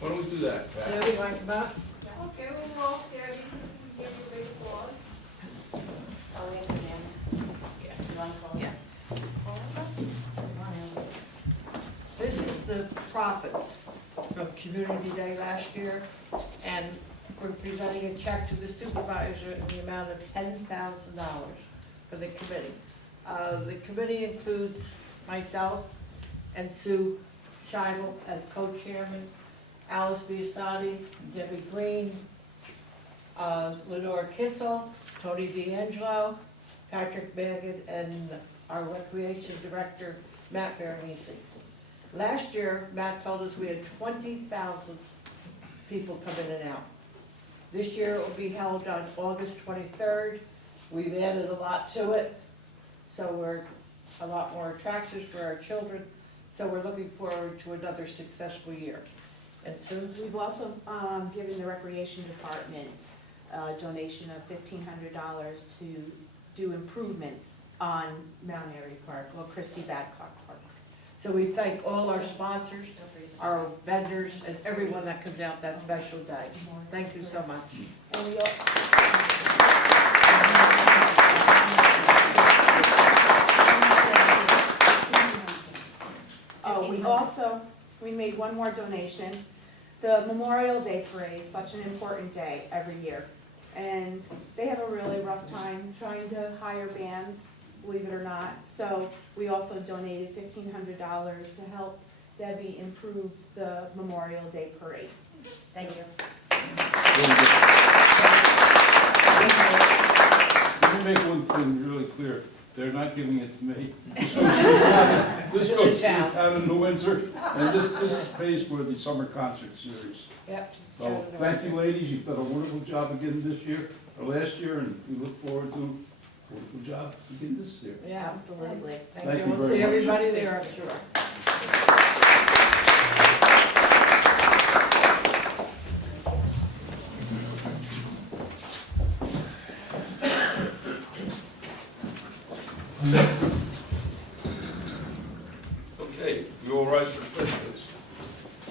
Why don't we do that? Sandy, want to come up? Okay, we'll walk there, you can give you a big applause. Oh, wait a minute. Yeah. You want to call it? Yeah. All of us? Come on, This is the profits of Community Day last year, and we're presenting a check to the supervisor in the amount of $10,000 for the committee. The committee includes myself and Sue Scheibel as co-chairman, Alice Biasotti, Debbie Green, Lenore Kissel, Tony D'Angelo, Patrick Baggett, and our recreation director, Matt Veronese. Last year, Matt told us we had 20,000 people come in and out. This year it will be held on August 23rd. We've added a lot to it, so we're a lot more attractions for our children. So we're looking forward to another successful year. And Sue? We've also given the Recreation Department a donation of $1,500 to do improvements on Mount Airy Park, well, Christie Badcock Park. So we thank all our sponsors, our vendors, and everyone that comes out that special day. Thank you so much. And we made one more donation. The Memorial Day Parade is such an important day every year. And they have a really rough time trying to hire bands, believe it or not. So we also donated $1,500 to help Debbie improve the Memorial Day Parade. Thank you. Let me make one thing really clear. They're not giving it to me. This goes to the town of New Windsor, and this pays for the summer concert series. Yep. So, thank you, ladies. You've done a wonderful job again this year, or last year, and we look forward to a wonderful job again this year. Yeah, Absolutely. thank you. you We'll very see much. everybody there, I'm sure. Okay, you all rise for the pledge, please.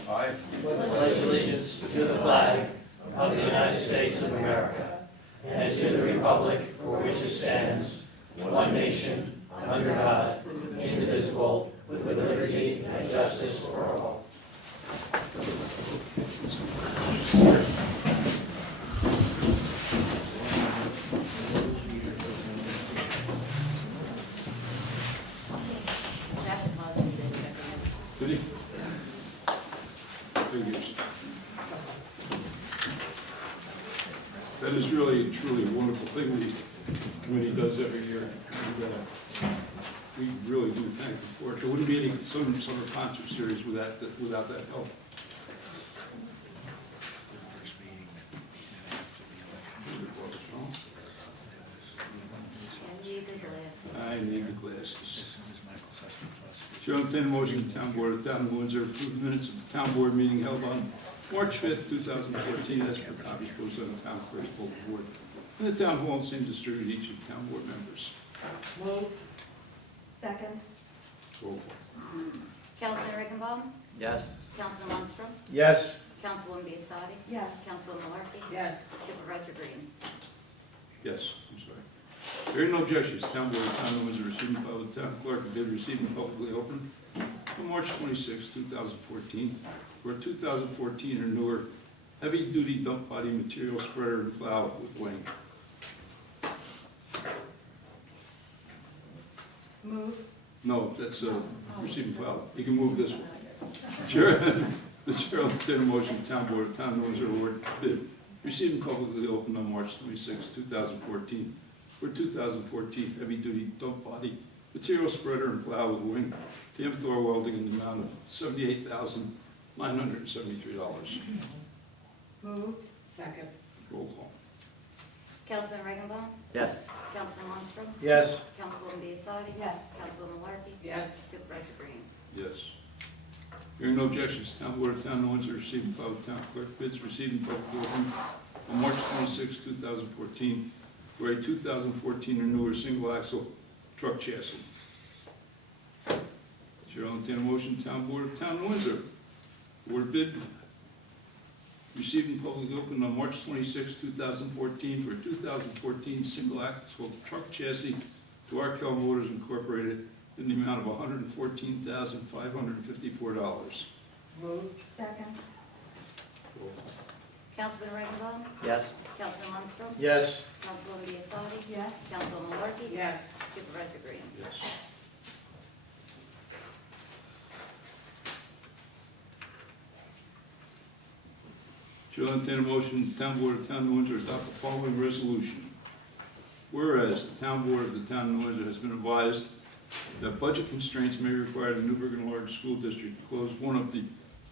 Aye. Pledge allegiance to the flag of the United States of America and to the republic for which it stands, one nation, under God, indivisible, with liberty and justice for all. That's a positive thing, recommend. Did he? Figures. That is really, truly a wonderful thing the committee does every year. And, we really do thank them for it. There wouldn't be any summer concert series without that help. And you did the last. I need the glasses. Chair will entertain a motion, the town board of the town of Windsor approve the minutes of the town board meeting held on March 5th, 2014, as per copies posted on the town clerk's bulletin board in the town hall and same distributed to each of the town board members. Move. Second. Roll call. Councilman Rickenbaum? Yes. Councilman Lundstrom? Yes. Councilwoman Biasotti? Yes. Councilwoman Malarkey? Yes. Supervisor Green? Yes, I'm sorry. Hearing no objections, town board of the town of Windsor received and filed with the town clerk and did receive and publicly open on March 26, 2014, for a 2014 or newer heavy-duty dump body material spreader and plow with wing. Move. No, that's received and filed. You can move this one. Chair, the chair will entertain a motion, the town board of the town of Windsor award bid received and publicly opened on March 26, 2014, for 2014 heavy-duty dump body material spreader and plow with wing to M. Thor Welding in the amount of $78,973. Move. Second. Roll call. Councilman Rickenbaum? Yes. Councilman Lundstrom? Yes. Councilwoman Biasotti? Yes. Councilwoman Malarkey? Yes. Supervisor Green? Yes. Hearing no objections, town board of town of Windsor received and filed with town clerk bids received and publicly opened on March 26, 2014, for a 2014 or newer single-axle truck chassis. Chair will entertain a motion, town board of town of Windsor award bid received and publicly opened on March 26, 2014 for a 2014 single axle truck chassis to Arkell Motors Incorporated in the amount of $114,554. Moved. Second. Councilman Riggenbaum? Yes. Councilman Lundstrom? Yes. Councilwoman Biassadi? Yes. Councilwoman Malarkey? Yes. Supervisor Green? Yes. Chair will entertain a motion, the Town Board of the Town of New Windsor adopt the following resolution. Whereas the Town Board of the Town of New Windsor has been advised that budget constraints may require the Newburgh Enlarged School District to close one of the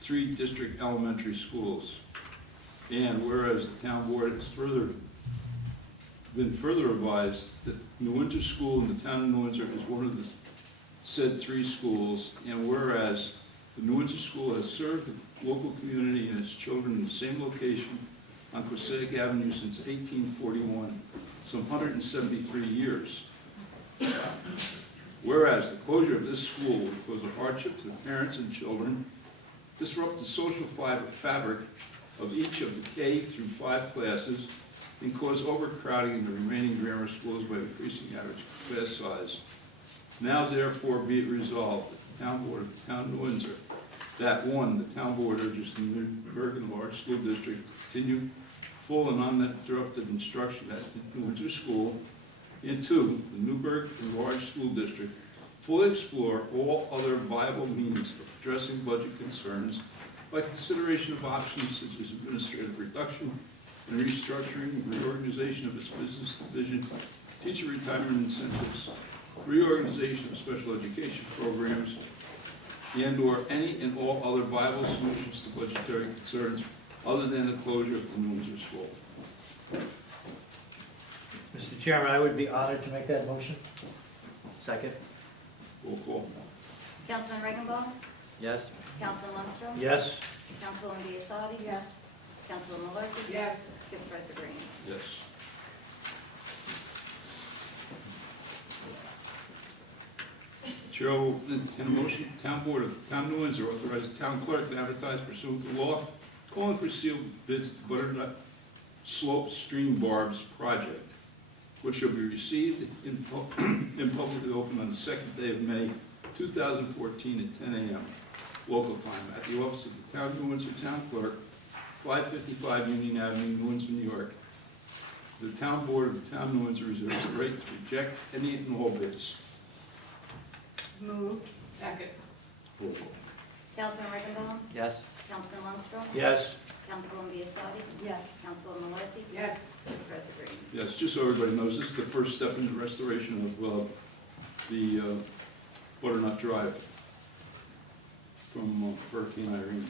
3 district elementary schools. And whereas the Town Board has been further advised that New Windsor School in the Town of New Windsor is one of the said 3 schools, and whereas the New Windsor School has served the local community and its children in the same location on Quisitic Avenue since 1841, some 173 years. Whereas the closure of this school would cause a hardship to the parents and children, disrupt the social fabric of each of the K through 5 classes, and cause overcrowding in the remaining grammar schools by increasing average class size. Now therefore be it resolved that the Town Board of the Town of New Windsor that 1, the Town Board urges the Newburgh Enlarged School District to continue full and uninterrupted instruction at the New Windsor School, and 2, the Newburgh Enlarged School District fully explore all other viable means of addressing budget concerns by consideration of options such as administrative reduction and restructuring, reorganization of its business division, teacher retirement incentives, reorganization of special education programs, and/or any and all other viable solutions to budgetary concerns other than the closure of the New Windsor School. Mr. Chairman, I would be honored to make that motion. Second. Roll call. Councilman Riggenbaum? Yes. Councilman Lundstrom? Yes. Councilwoman Biassadi? Yes. Councilwoman Malarkey? Yes. Supervisor Green? Yes. Chair will entertain a motion. Town Board of the Town of New Windsor authorize the town clerk to advertise pursuant to law, calling for sealed bids to Butternut Slope Stream Barbs project, which shall be received and publicly open on the 2nd day of May, 2014 at 10 a.m. local time at the office of the Town of New Windsor Town Clerk, 555 Union Avenue, New Windsor, New York. The Town Board of the Town of New Windsor reserves the right to reject any and all bids. Move. Second. Roll call. Councilman Riggenbaum? Yes. Councilman Lundstrom? Yes. Councilwoman Biassadi? Yes. Councilwoman Malarkey? Yes. Supervisor Green? Yes, just so everybody knows, this is the first step in the restoration of the Butternut Drive from Hurricane Irene.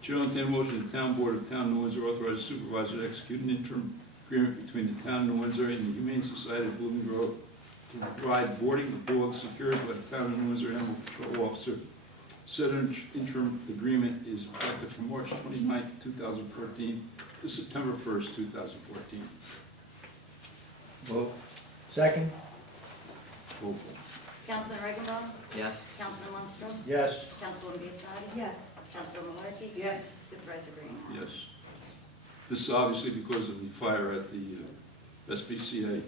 Chair will entertain a motion the Town Board of the Town of New Windsor authorize the supervisor to execute an interim agreement between the Town of New Windsor and the Humane Society of Blooming Grove to provide boarding of dogs secured by the Town of New Windsor Animal Control Officer. Said interim agreement is effective from March 29, 2014 to September 1st, 2014. Move. Second. Roll call. Councilman Riggenbaum? Yes. Councilman Lundstrom? Yes. Councilwoman Biassadi? Yes. Councilwoman Malarkey? Yes. Supervisor Green? Yes. This is obviously because of the fire at the SPCA.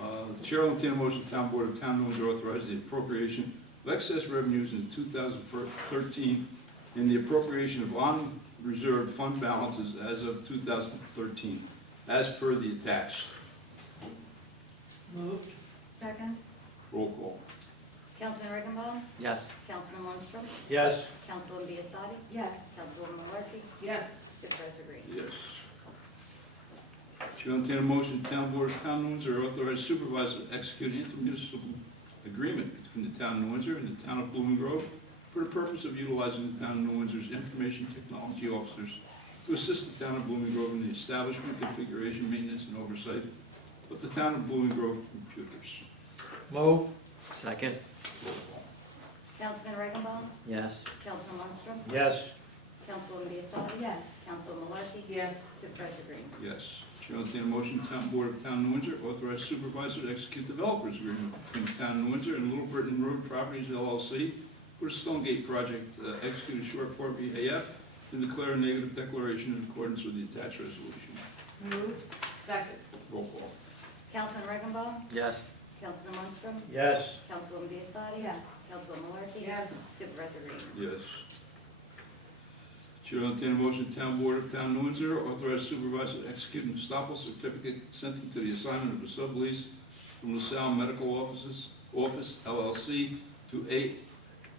The Chair will entertain a motion, the Town Board of Town of New Windsor authorize the appropriation of excess revenues in 2013 and the appropriation of unreserved fund balances as of 2013, as per the attached. Moved. Second. Roll call. Councilman Riggenbaum? Yes. Councilman Lundstrom? Yes. Councilwoman Biassadi? Yes. Councilwoman Malarkey? Yes. Supervisor Green? Yes. Chair will entertain a motion, the Town Board of Town of New Windsor authorize supervisor to execute an intermunicipal agreement between the Town of New Windsor and the Town of Blooming Grove for the purpose of utilizing the Town of New Windsor's information technology officers to assist the Town of Blooming Grove in the establishment, configuration, maintenance, and oversight of the Town of Blooming Grove computers. Move. Second. Roll call. Councilman Riggenbaum? Yes. Councilman Lundstrom? Yes. Councilwoman Biassadi? Yes. Councilwoman Malarkey? Yes. Supervisor Green? Yes. Chair will entertain a motion, the Town Board of Town of New Windsor authorize supervisor to execute developers agreement between the Town of New Windsor and Little Britain Road Properties LLC for the Stonegate project, executed short form EAF, and declare a negative declaration in accordance with the attached resolution. Moved. Second. Roll call. Councilman Riggenbaugh? Yes. Councilman Lundstrom? Yes. Councilwoman Biassiatti? Yes. Councilwoman Malarkey? Yes. Supervisor Green? Yes. Chair will entertain a motion, Town Board of Town of Windsor, authorize supervisor to execute an estoppel certificate consenting to the assignment of a sublease from LaSalle Medical Office LLC to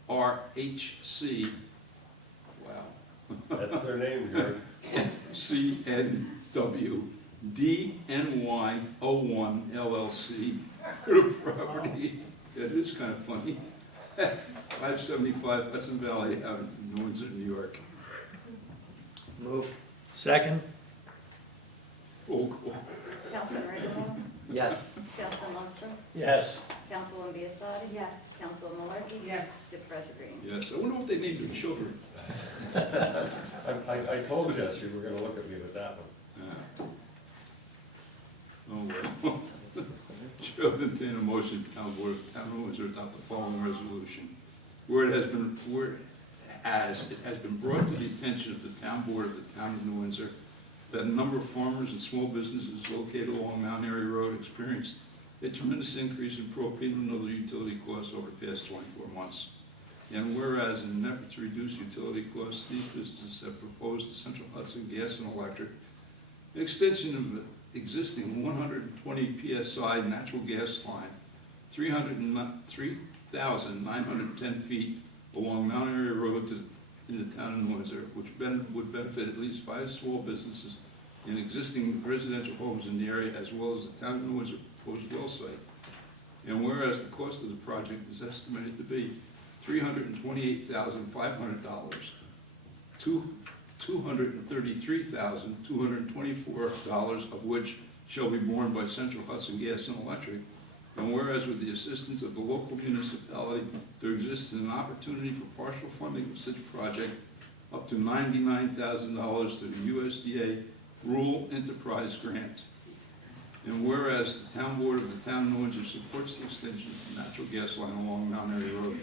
ARHC. Wow. That's their name, George. CNW DNY01 LLC for the property, yeah, it is kind of funny, 575 Hudson Valley Avenue, Windsor, New York. Move. Second. Roll call. Councilman Riggenbaugh? Yes. Councilman Lundstrom? Yes. Councilwoman Biassiatti? Yes. Councilwoman Malarkey? Yes. Supervisor Green? Yes, I wonder what they named their children. I told Jess you were gonna look at me with that one. Oh, well. Chair will entertain a motion, Town Board of Town of Windsor adopt the following resolution. Where it has been brought to the attention of the Town Board of the Town of New Windsor that a number of farmers and small businesses located along Mount Airy Road experienced a tremendous increase in propane and other utility costs over the past 24 months. And whereas in an effort to reduce utility costs, these businesses have proposed to Central Hudson Gas and Electric an extension of the existing 120 PSI natural gas line, 3,910 feet along Mount Airy Road in the town of New Windsor, which would benefit at least 5 small businesses and existing residential homes in the area, as well as the town of New Windsor proposed well site. And whereas the cost of the project is estimated to be $328,500, $233,224 of which shall be borne by Central Hudson Gas and Electric. And whereas with the assistance of the local municipality, there exists an opportunity for partial funding of such project up to $99,000 through the USDA Rural Enterprise Grant. And whereas the Town Board of the Town of New Windsor supports the extension of the natural gas line along Mount Airy Road,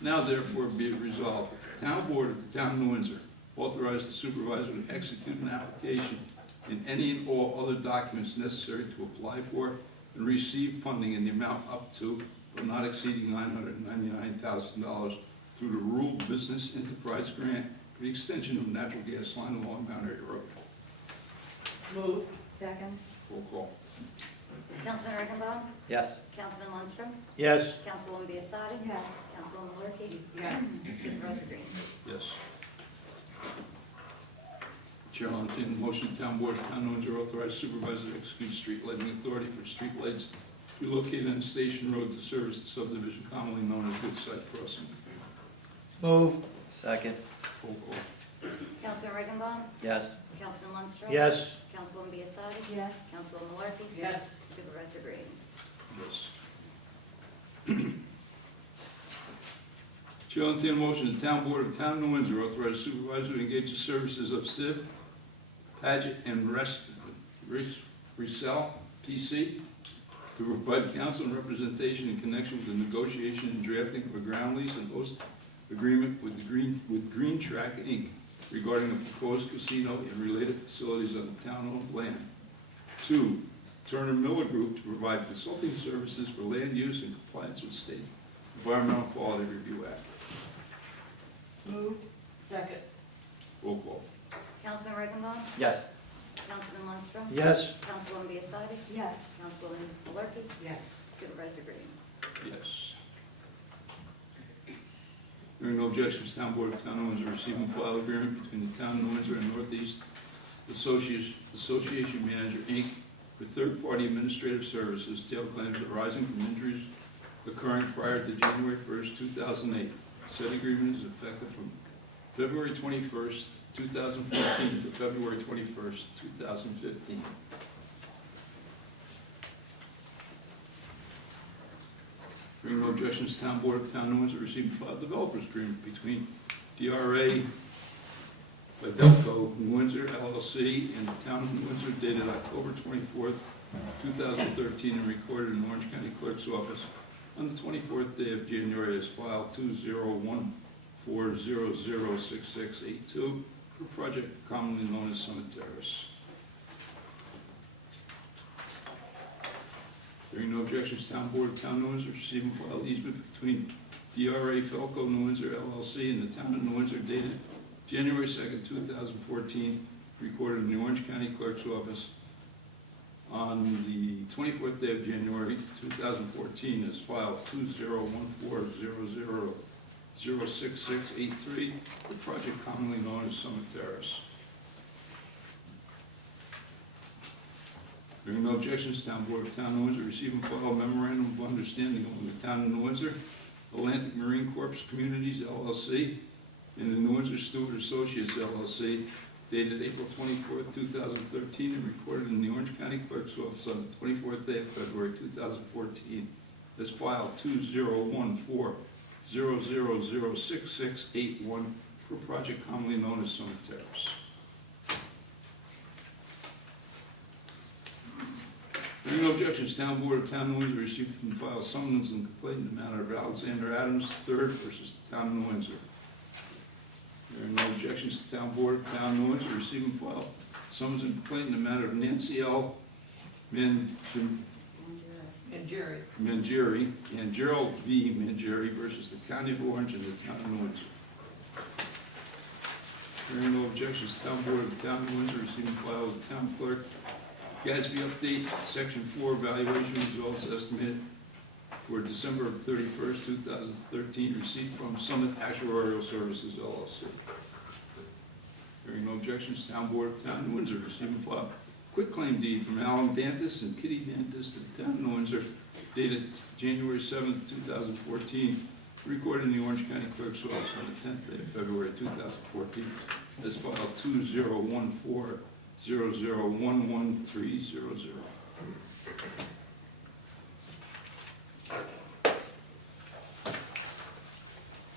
now therefore be it resolved, the Town Board of the Town of New Windsor authorize the supervisor to execute an application in any and all other documents necessary to apply for and receive funding in the amount up to, but not exceeding $999,000 through the Rural Business Enterprise Grant for the extension of natural gas line along Mount Airy Road. Moved. Second. Roll call. Councilman Riggenbaugh? Yes. Councilman Lundstrom? Yes. Councilwoman Biassiatti? Yes. Councilwoman Malarkey? Yes. Supervisor Green? Yes. Chair will entertain a motion, Town Board of Town of Windsor authorize supervisor to execute street lighting authority for street lights to be located on Station Road to service the subdivision commonly known as Woodside Crossing. Move. Second. Roll call. Councilman Riggenbaugh? Yes. Councilman Lundstrom? Yes. Councilwoman Biassiatti? Yes. Councilwoman Malarkey? Yes. Supervisor Green? Yes. Chair will entertain a motion, the Town Board of Town of New Windsor authorize supervisor to engage the services of Civ, Paget, and Resell, PC, to provide counsel and representation in connection with the negotiation and drafting of a ground lease and host agreement with Green Track, Inc. regarding a proposed casino and related facilities on the town-owned land. 2, Turner Miller Group to provide consulting services for land use in compliance with State Environmental Quality Review Act. Moved. Second. Roll call. Councilman Riggenbaugh? Yes. Councilman Lundstrom? Yes. Councilwoman Biassiatti? Yes. Councilwoman Malarkey? Yes. Supervisor Green? Yes. Hearing no objections, Town Board of Town of Windsor receive and file agreement between the Town of New Windsor and Northeast Association Manager, Inc. for third-party administrative services, tail claims arising from injuries occurring prior to January 1st, 2008. Said agreement is effective from February 21st, 2014 to February 21st, 2015. Hearing no objections, Town Board of Town of New Windsor received and filed developers agreement between DRA Delco New Windsor LLC and the Town of New Windsor dated October 24th, 2013 and recorded in Orange County Clerk's Office on the 24th day of January as file 20140006682 for project commonly known as Summit Terrace. Hearing no objections, Town Board of Town of New Windsor received and filed easement between DRA Felco New Windsor LLC and the Town of New Windsor dated January 2nd, 2014, recorded in the Orange County Clerk's Office on the 24th day of January 2014 as file 20140006683, the project commonly known as Summit Terrace. Hearing no objections, Town Board of Town of New Windsor received and filed a memorandum of understanding among the Town of New Windsor, Atlantic Marine Corps Communities LLC, and the New Windsor Stewart Associates LLC, dated April 24th, 2013, and recorded in the Orange County Clerk's Office on the 24th day of February 2014 as file 20140006681 for a project commonly known as Summit Terrace. Hearing no objections, Town Board of Town of New Windsor received and filed summons and complaint in the matter of Alexander Adams III versus the Town of New Windsor. Hearing no objections, to Town Board of Town of New Windsor received and filed summons and complaint in the matter of Nancy L. Mangieri and Gerald V. Mangieri versus the County of Orange and the Town of New Windsor. Hearing no objections, Town Board of the Town of New Windsor received and filed with the Town Clerk Gadsby update, Section 4, valuation results estimated for December 31st, 2013, received from Summit Actuarial Services, LLC. Hearing no objections, Town Board of Town of New Windsor received and filed quitclaim deed from Alan Dantis and Kitty Dantis to the Town of New Windsor, dated January 7th, 2014, recorded in the Orange County Clerk's Office on the 10th day of February 2014, as file 20140011300.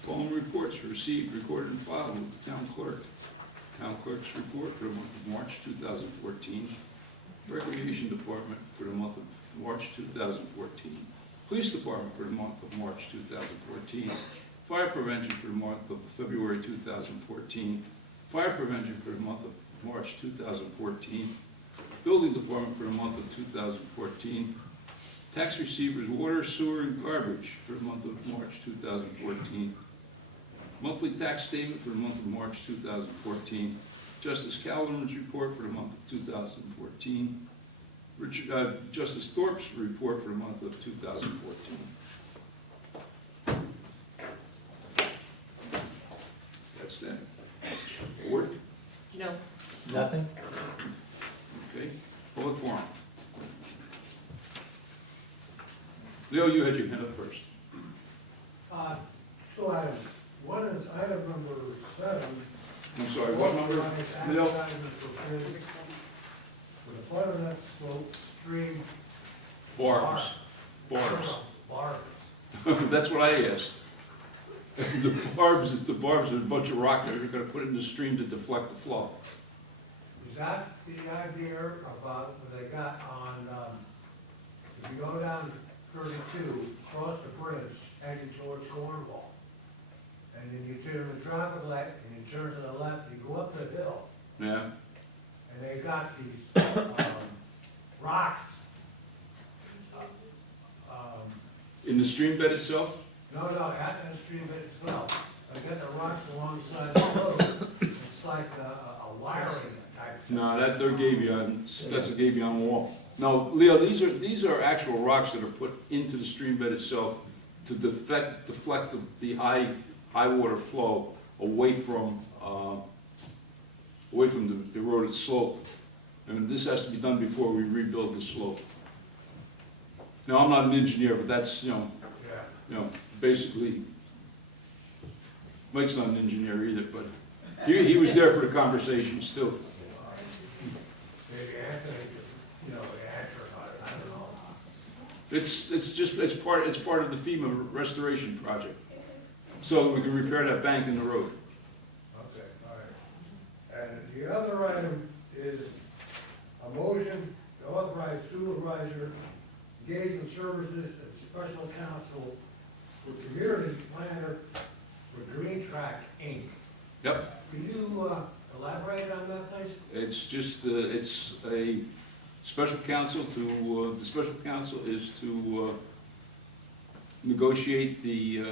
Following reports were received, recorded, and filed with the Town Clerk. Town Clerk's report for the month of March 2014. Recreation Department for the month of March 2014. Police Department for the month of March 2014. Fire Prevention for the month of February 2014. Fire Prevention for the month of March 2014. Building Department for the month of 2014. Tax Receivers, Water, Sewer, and Garbage for the month of March 2014. Monthly Tax Statement for the month of March 2014. Justice Calhoun's report for the month of 2014. Justice Thorpe's report for the month of 2014. That's that. Board? No. Nothing? Okay. Public forum. Leo, you had your hand up first. Two items. One is item number 7. I'm sorry, what number? Leo? Advertisement for bids for the butternut slope stream. Barbs. Barbs. Barbs. That's what I asked. The barbs are a bunch of rock that you're gonna put in the stream to deflect the flow. Is that the idea about what they got on, if you go down 32, cross the bridge, heading towards Cornwall, and then you turn the traffic light and you turn to the left, you go up the hill, Yeah? and they got these rocks. In the stream bed itself? No, out in the stream bed as well. I got the rocks alongside the road. It's like a wiring type. No, that's a gabion wall. No, Leo, these are actual rocks that are put into the stream bed itself to deflect the high water flow away from the eroded slope. And this has to be done before we rebuild the slope. Now, I'm not an engineer, but that's, basically, Mike's not an engineer either, but he was there for the conversations too. Maybe Anthony, answer about it, I don't know. It's part of the FEMA restoration project, so we can repair that bank in the road. Okay, all right. And the other item is a motion to authorize supervisor engage in services special counsel for community planner for Green Track Inc. Yep, Can you elaborate on that, please? it's just, it's a special counsel to, the special counsel is to negotiate the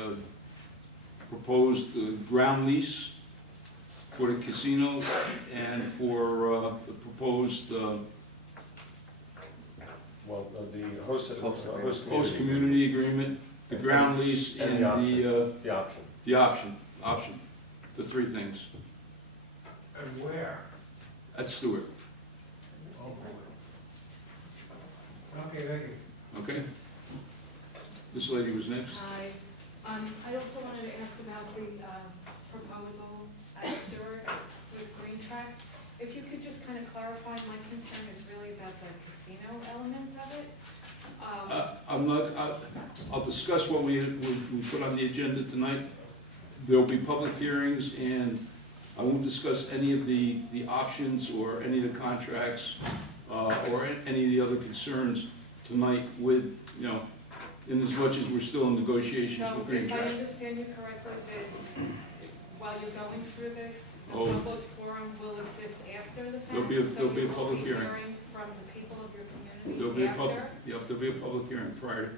proposed ground lease for the casino and for the proposed Well, the host host community agreement, the ground lease, And and the option. the option, the three things. And where? At Stewart, Oh, boy. Okay, thank you. okay? This lady was next. Hi. I also wanted to ask about the proposal at Stewart with Green Track. If you could just kind of clarify, my concern is really about the casino element of it. I'm not, I'll discuss what we put on the agenda tonight. There'll be public hearings, and I won't discuss any of the options or any of the contracts, or any of the other concerns tonight with, you know, in as much as we're still in negotiations So with Green if I Track. understand you correctly, this, while you're going through this, the Oh. public forum will exist after the fact? There'll be a So public you will be hearing. hearing from the people of your There'll be community a public, after, yep, there'll be a public hearing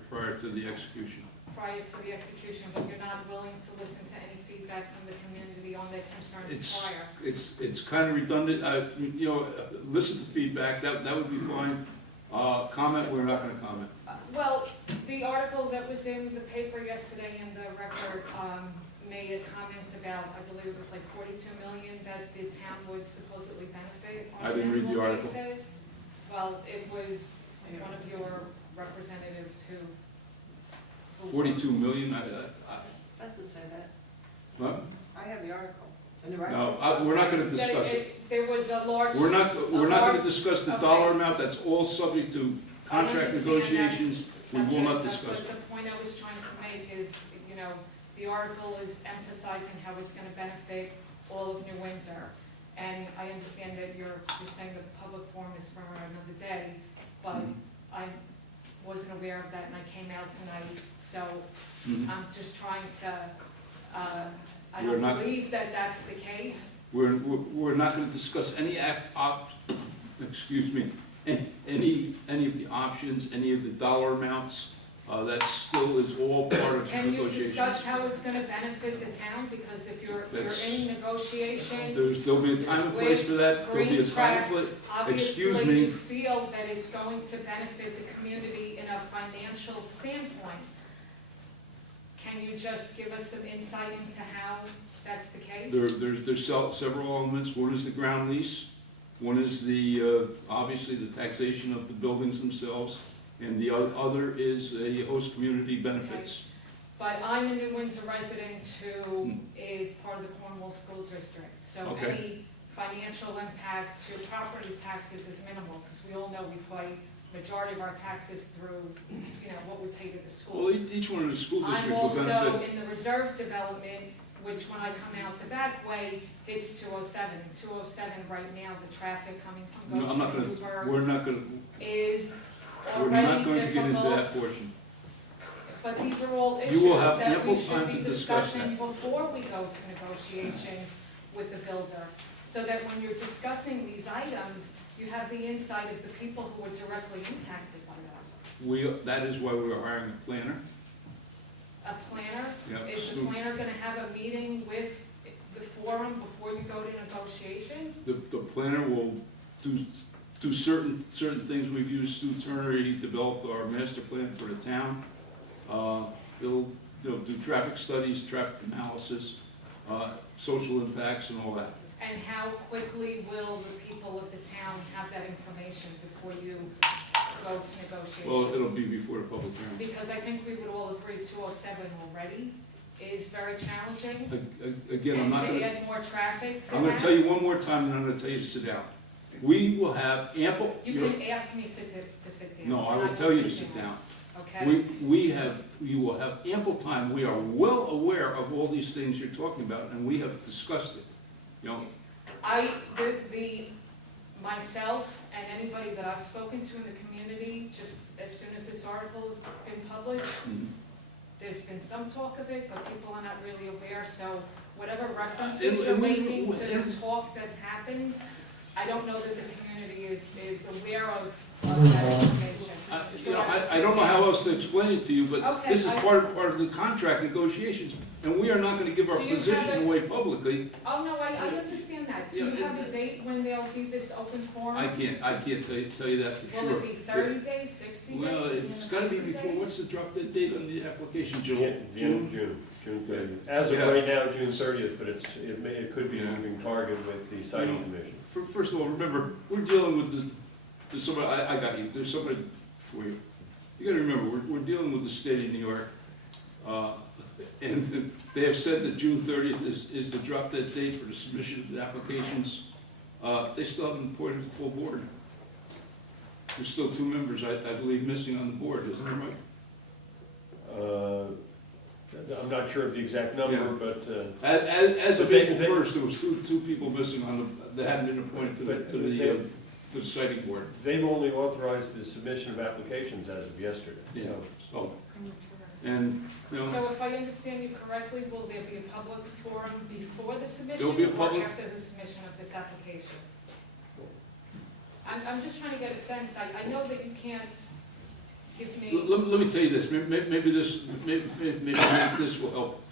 prior to the execution. prior to the execution, but you're not willing to listen to any feedback from the community on their concerns It's, prior? it's kind of redundant, you know, listen to feedback, that would be fine. Comment, we're not gonna comment. Well, the article that was in the paper yesterday in the record, made a comment about, I believe it was like 42 million that the town would supposedly benefit I on didn't an read the annual article. basis. Well, it was one of your representatives who. 42 million, Doesn't say that. what? I have the article. In the record. No, we're not gonna That discuss it. There was a large. We're not gonna large- discuss the okay. dollar amount, that's all subject to I contract understand negotiations. that's We will not subject to- discuss it. But the point I was trying to make is, you know, the article is emphasizing how it's gonna benefit all of New Windsor. And I understand that you're saying the public forum is for another day, but Mhm. I wasn't aware of that and I came out tonight, so Mhm. I'm just trying to, I We're don't not- believe that that's the case. We're not gonna discuss any excuse me, any of the options, any of the dollar amounts. That still is all part of the Can you negotiations. discuss how it's gonna benefit the town? Because if you're That's- in negotiations, There'll be a time and place for that, there'll be a Green time and Track, place. Excuse obviously me. you feel that it's going to benefit the community in a financial standpoint. Can you just give us some insight into how that's the case? There's several elements. One is the ground lease. One is the, obviously, the taxation of the buildings themselves. And the other is a host community benefits. But I'm a New Windsor resident who Hmm. is part of the Cornwall School District, so Okay. any financial impact to property taxes is minimal, because we all know we pay majority of our taxes through, you know, what we pay to the Well, schools. each one of the school I'm districts will also benefit. in the reserve development, which when I come out the back way, hits 207. 207 right now, the traffic coming from No, I'm not Goshen to gonna, Newburgh we're not gonna, is we're not already going to get into that difficult. portion. But these are all You issues will have that we ample should time be to discuss discussing that. before we go to negotiations with the builder. So that when you're discussing these items, you have the insight of the people who are directly impacted by that. That is why we're hiring a planner. A planner, Yeah, is the so- planner gonna have a meeting with the forum before you go to negotiations? The planner will do certain things. We've used Stu Turner, he developed our master plan for the town. He'll do traffic studies, traffic analysis, social impacts and all that. And how quickly will the people of the town have that information before you go to negotiations? Well, it'll be before the public hearing. Because I think we would all agree 207 already is very challenging. Again, I'm not And to gonna, get more traffic to I'm gonna that. tell you one more time, and I'm gonna tell you to sit down. We will have ample. You can ask me to sit down. No, I and will tell you to sit down. Okay? You will have ample time. We are well aware of all these things you're talking about, and we have discussed it. You know, myself and anybody that I've spoken to in the community, just as soon as this article has been published, Mhm. there's been some talk of it, but people are not really aware, so whatever And- references you're and we- making to and- the talk that's happened, I don't know that the community is aware of that information. You know, I don't know how else to explain it to you, but Okay, this is I- part of the contract negotiations, and we are not gonna give our Do you have position it? away publicly. Oh, no, I understand that. Do you Yeah, have a date when there'll be this open forum? I can't tell you that for sure. Will it be 30 days, 60 days? Well, it's gotta be 90 before, days? what's the drop dead date on the application, The June? end of June 30th. As of Yeah. right now, June 30th, but it could be a Yeah. moving target with the siting Yeah. commission. First of all, remember, we're dealing with there's somebody, I got you, there's somebody for you. You gotta remember, we're dealing with the state of New York, and they have said that June 30th is the drop dead date for the submission of the applications. They still haven't appointed the full board. There's still 2 members, I believe, missing on the board, isn't that right? I'm not sure of the exact number, Yeah. but, As of But they- April 1st, there was two people missing that hadn't been appointed to But the siting board. they've only authorized the submission of applications as of yesterday. Yeah, so, and, you know, So if I understand you correctly, will there be a public forum before the submission? There'll be a public- Or after the submission of this application? I'm just trying to get a sense, I know that you can't give me, let me tell you this, maybe this will help.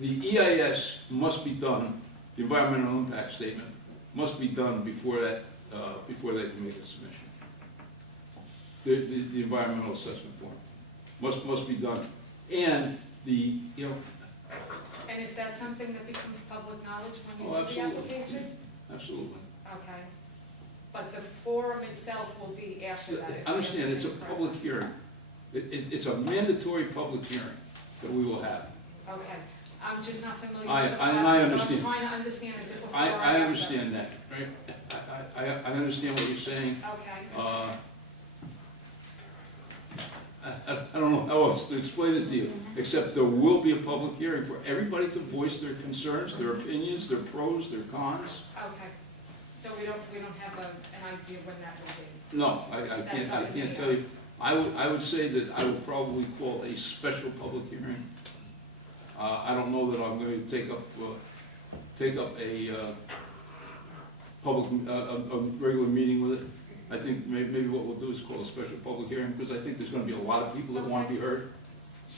The EIS must be done, the environmental impact statement must be done before they can make a submission. The environmental assessment form must be done. And and is that something that becomes public knowledge when Oh, you do the absolutely. application? Absolutely. Okay. But the forum itself will be after that? if I Understand, it's a correctly. public hearing. It's a mandatory public hearing that we will have. Okay, I'm just not familiar I- with the I process, understand. so I'm trying to understand, is it before or I after? understand that, right? I understand what you're saying. Okay. I don't know how else to explain it to you, except there will be a public hearing for everybody to voice their concerns, their opinions, their pros, their cons. Okay, so we don't have an idea when that will be? No, I can't tell you. I would say that I would probably call a special public hearing. I don't know that I'm going to take up a regular meeting with it. I think maybe what we'll do is call a special public hearing, because I think there's gonna be a lot of people that wanna be heard.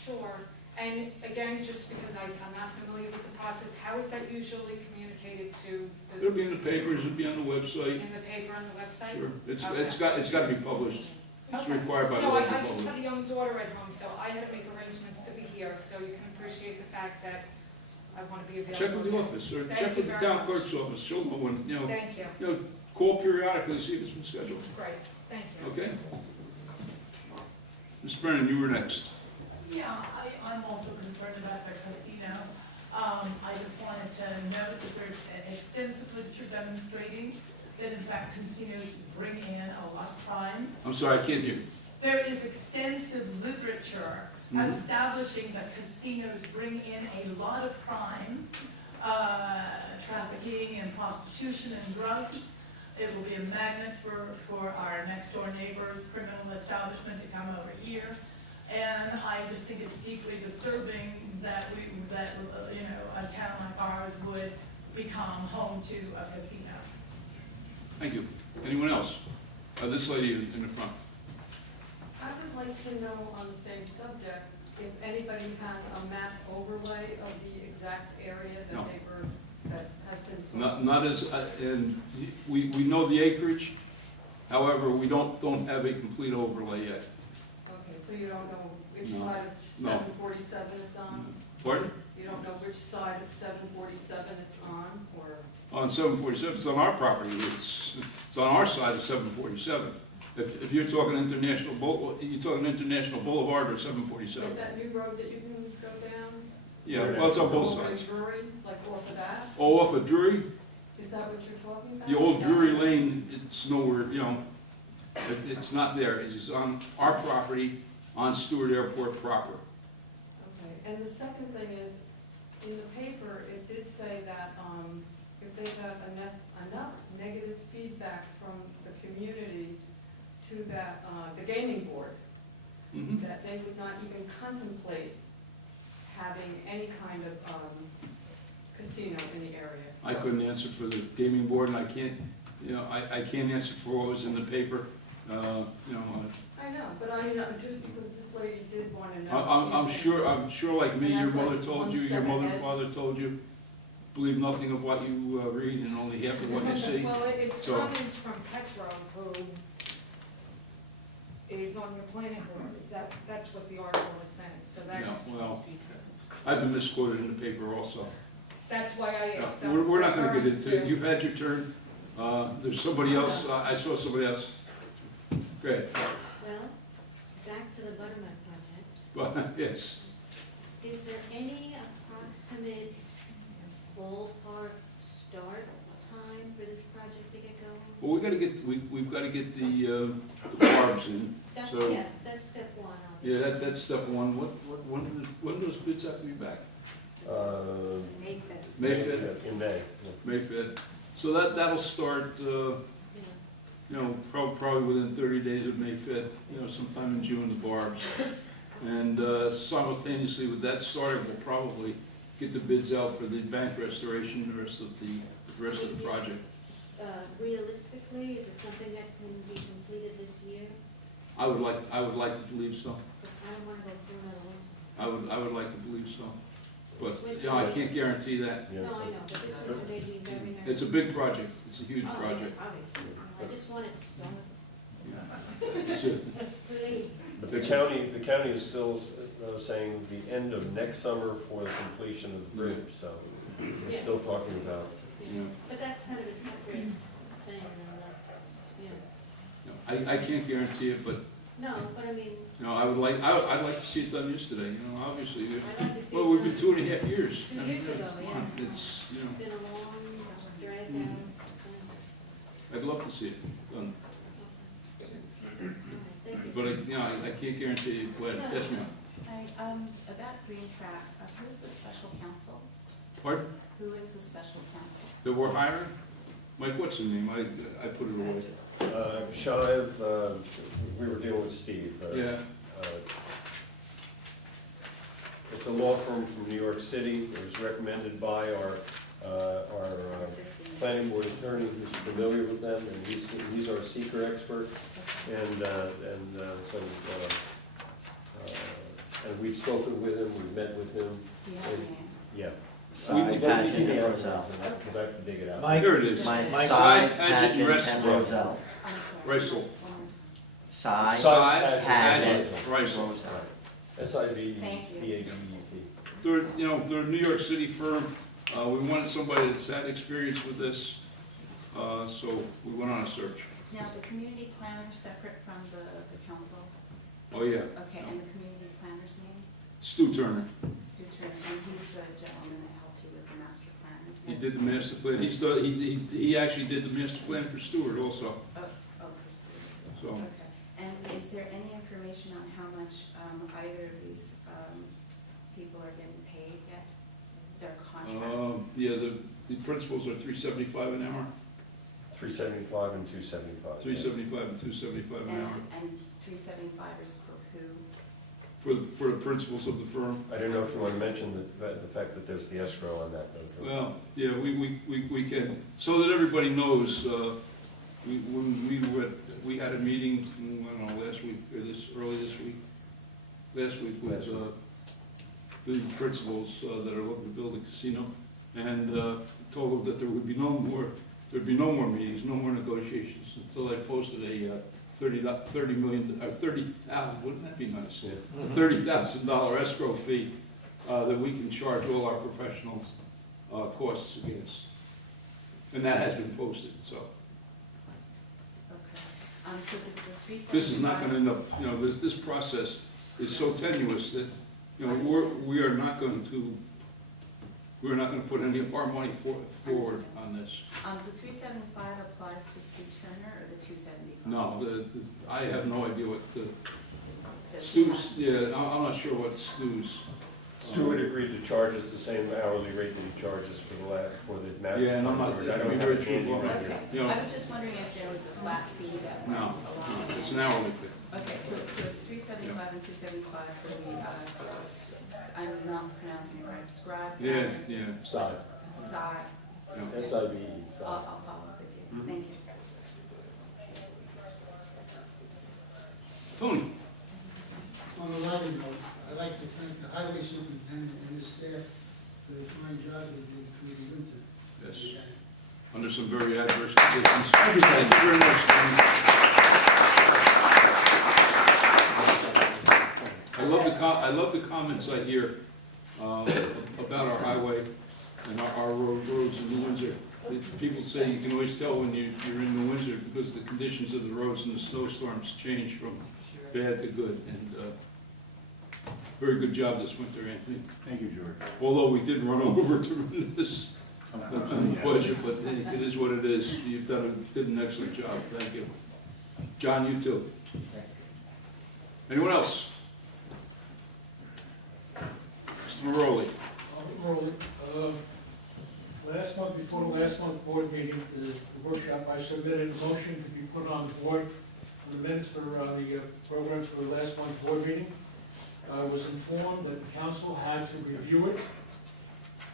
Sure, and again, just because I'm not familiar with the process, how is that usually communicated to It'll be in the papers, it'll be on the website, in the paper, on the website? sure. Okay. It's gotta be published. It's Okay. required by No, law to be I just published. have a young daughter at home, so I had to make arrangements to be here, so you can appreciate the fact that I want to be available. Check with the office, or Thank check you with the very town much. clerk's office, she'll know when, Thank you, call periodically, see if it's been scheduled, great, thank you. okay? Ms. Brennan, you were next. Yeah, I'm also concerned about the casino. I just wanted to note that there's an extensive literature demonstrating that in fact casinos bring in a lot of crime. I'm sorry, I can't hear you. There is extensive literature Mhm. establishing that casinos bring in a lot of crime, trafficking and prostitution and drugs. It will be a magnet for our next door neighbors' criminal establishment to come over here. And I just think it's deeply disturbing that a town like ours would become home to a casino. Thank you. Anyone else? This lady in the front. I would like to know on the same subject, if anybody has a map overlay of the exact area No. that has been sold. Not as, and we know the acreage, however, we don't have a complete overlay yet. Okay, so you don't know which No. side of No. 747 it's on? Pardon? You don't know which side of 747 it's on, or? On 747, it's on our property, it's on our side of 747. If you're talking International Boulevard or 747. Is that new road that you can go down? Yeah, well, it's on both Over in sides. Drury, like off of that? Oh, off of Drury, Is that what you're talking about? the old Drury Lane, it's nowhere, it's not there. It's on our property, on Stewart Airport proper. Okay, and the second thing is, in the paper, it did say that, if if they got enough negative feedback from the community to that, the gaming board, Mhm. that they would not even contemplate having any kind of casino in the area. I couldn't answer for the gaming board, and I can't, I can't answer for what was in the paper. I know, but I mean, just because this lady did want to know. I'm sure like me, And your that's like mother told one you, your step mother and ahead. father told you, believe nothing of what you read and only half of what you see. Well, it's So- comments from Petro, who is on your planning board, that's what the article is saying, so that's, Yeah, well, I've been misquoted in the paper also. that's why I Yeah, asked. We're not gonna get referring into it, to- you've had your turn, there's somebody else, I saw somebody else. Go ahead. Well, back to the Buttermilk project. Well, yes, Is there any approximate ballpark start time for this project to get going? well, we've gotta get the barbs in, That's, so, yeah, that's step one, yeah, obviously. that's step one. When do those bids have to be back? May 5th. May 5th? In May. May 5th. So that'll start, Yeah. probably within 30 days of May 5th, sometime in June, the barbs. And simultaneously with that starting, we'll probably get the bids out for the bank restoration, the rest of the project. Realistically, is it something that can be completed this year? I would like to believe so. Because I don't want to go through another winter. I would like to believe so. But, I can't guarantee that. Yeah. No, I know, but this winter may be very nervous. It's a big project. It's a huge Oh, project. obviously. I just want it started. That's it. Please. But the county is still saying the end of next summer for the completion of the bridge, so we're Yeah. still talking about. Yeah. But that's kind of a separate thing, and that's, I can't guarantee it, but, no, but I mean, I'd like to see it done yesterday, obviously. I'd like to see Well, we've been it 2.5 years. 2 years ago, Come yeah. on, it's, done. Been a long, dragged Mm. out. I'd love to see it done, Thank you. but, I can't guarantee it. When. Yes, ma'am. Hi, about Green Track, who's the special counsel? Pardon? Who is the special counsel? That we're hiring? Mike, what's his name? I put it away. Shive, we were dealing with Steve. Yeah, It's a law firm from New York City. It was recommended by our planning board attorney who's familiar with them, and he's our seeker expert. And we've spoken with him, we've met with him, Do you have a And- name? yeah. Side Paget Roselle. Because I have to dig it out. Mike, here it is. Mike, Mike Side Paget Paget Rest- and Roselle. I'm sorry. Reisel. Side Side Paget Reisel. Roselle. SIVPAGET. They're a New York City firm. We wanted somebody that's had experience with this, so we went on a search. Now, the community planner separate from the council? Oh, yeah. Okay, and the community planner's name? Stu Turner. Stu Turner, and he's the gentleman that helped you with the master plan, isn't He it? did the master plan. He actually did the master plan for Stewart also, Oh, Chris. so. Okay, and is there any information on how much either of these people are getting paid yet? Is there a contract? Yeah, the principals are $3.75 an hour, 375 and 275. $3.75 and $2.75 an hour And 375 is for who? for the principals of the firm. I don't know if you want to mention the fact that there's the escrow on that. Well, yeah, we can, so that everybody knows, when we had a meeting, I don't know, last week, or early this week, last week with, the principals, that are looking to build a casino, and, told them that there'd be no more meetings, no more negotiations, until I posted a, $30,000, wouldn't that be nice? A $30,000 escrow fee, that we can charge all our professionals, costs against. And that has been posted, so. Okay, so the 375. This is not gonna end up, this process is so tenuous that, we're not going to put any of our money forward on this. The 375 applies to Stu Turner or the 275? No, I have no idea what the, The- Stu's, yeah, I'm not sure what Stu's Stewart agreed to charge us the same hourly rate that he charged us for the master. Yeah, and I'm not- I don't be have very it handy truthful. right here. Okay, You know- I was just wondering if there was a flat fee that went No, along. no, it's an hourly fee. Okay, so it's 375 and 275 for the, I'm not pronouncing it right, scribe? Yeah, yeah. Side, Side. Yeah. SIBE, side. I'll follow up with you. Mhm. Thank you. Tony? On a lighter note, I'd like to thank the highway superintendent and his staff for the fine job they did through the winter. Yes. Under some very adverse conditions. Thank you very much, Tony. I love the comments I hear about our highway and our roads in New Windsor. People say you can always tell when you're in New Windsor because the conditions of the roads and the snowstorms change from bad to good. And very good job this winter, Anthony. Thank you, George. Although we did run over tremendous budget, but it is what it is. You've did an excellent job. Thank you. John, you too. Anyone else? Mr. Maroli. Last month, before the last month board meeting, the workshop, I submitted a motion to be put on the board for the minutes for the programs for the last month board meeting. I was informed that the council had to review it,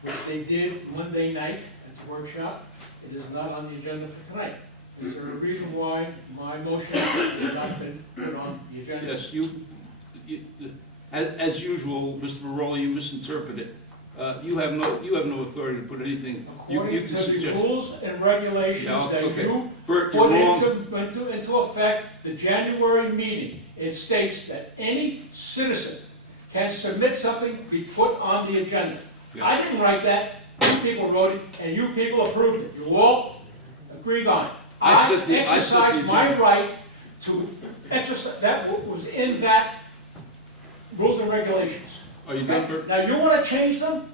which they did Monday night at the workshop. It is not on the agenda for tonight. Is there a reason why my motion has not been put on the agenda? Yes, as usual, Mr. Maroli, you misinterpreted. You have no authority to put anything. You According can to the suggest. rules and regulations No, that okay. you Bert, you're put wrong. into effect the January meeting, it states that any citizen can submit something to be put on the agenda. Yeah. I didn't write that, you people wrote it, and you people approved it. You all agreed on it. I exercised set the my agenda. right to exercise, that was in that rules and regulations. Are you done, Bert? Now, you want to change them?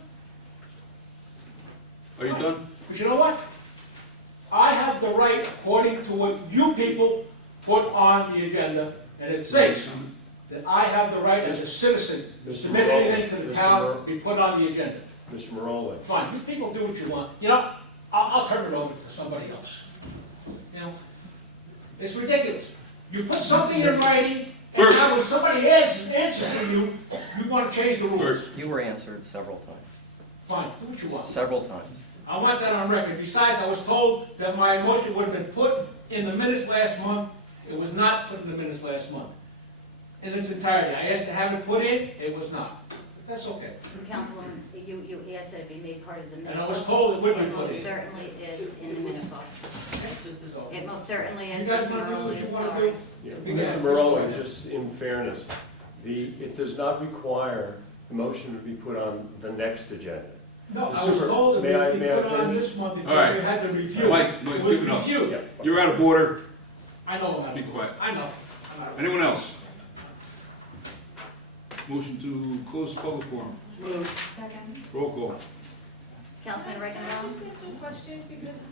Are you done? But you know what? I have the right, according to what you people put on the agenda, and it says that I have the right as a citizen to Mr. submit Morale, anything to the Mr. town, Morale. be put on the agenda. Mr. Maroli. Fine, you people do what you want. You know, I'll turn it over to somebody else. You know, it's ridiculous. You put something in writing, and now when somebody answers to you, you want to change the rules. Bert. You were answered several times. Fine, do what you want. Several times. I want that on record. Besides, I was told that my motion would have been put in the minutes last month. It was not put in the minutes last month. In its entirety. I asked to have it put in, it was not. But that's okay. Councilwoman, you asked that it be made part of the minute. And I was told it would be It put most in. certainly is in the minute book. It most certainly You is, guys Mr. want to do what Maroli, you I'm want to sorry. do? Yeah. Mr. Maroli, just in fairness, it does not require the motion to be put on the next agenda. No, The I was super- told may it I- would be may I put on finish? this month All right. because we had to review. Mike, It was give it up. reviewed. Yeah. You're out of order. I know I'm out Be of quiet. order. I know. I'm out of order. Anyone else? Motion to close the public forum. Second. Roll call. Councilman Can I Reckendorf? just ask you a question, because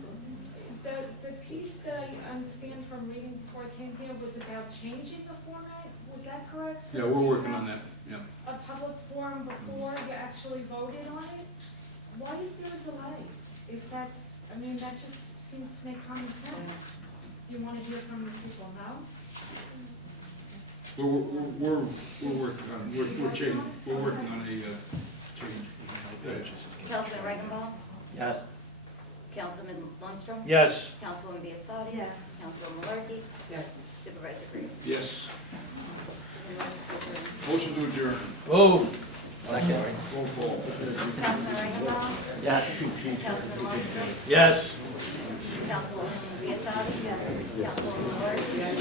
the piece that I understand from reading before I came here was about changing the format, was that correct? So Yeah, we're we working have on that, yeah. A public forum before you actually voted on it? Why is there a delay? If that's, I mean, that just seems to make common sense. You wanna hear from the people, no? We're working on it. We're changing. We're working on a change. Councilman Reckendorf? Yes. Councilman Lundstrom? Yes. Councilwoman Biassadi? Yes. Councilwoman Malarkey? Yes. Supervisor Green? Yes. Motion to adjourn. Motion to adjourn. Move. Second. Roll call. Councilman Reckendorf? Yes. Councilman Lundstrom? Yes. Councilwoman Biassadi? Yes. Councilwoman Malarkey? Yes.